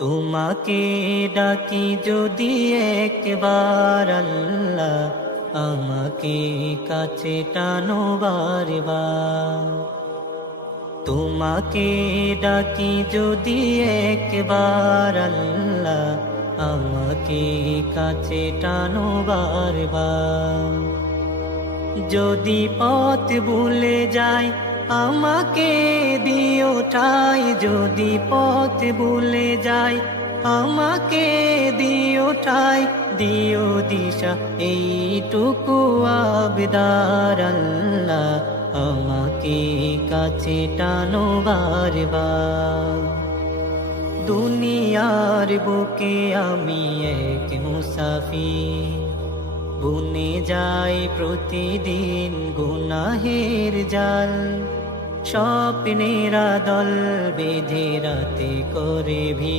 তোমাকে ডাকি যদি একবার আল্লাহ, আমাকে কাছে টানো বারবার। তোমাকে ডাকি যদি একবার আল্লাহ, আমাকে কাছে টানো বারবার। যদি পথ ভুলে যাই আমাকে দিও ঠাই, যদি পথ ভুলে যাই আমাকে দিও ঠাই, দিও দিশা এইটুকু আবদার আল্লাহ, আমাকে কাছে টানো বারবার। দুনিয়ার বুকে আমি এক মুসাফির, বুনে যাই প্রতিদিন গুনাহের জাল। স্বপ্নেরা দল বেঁধে রাতে করে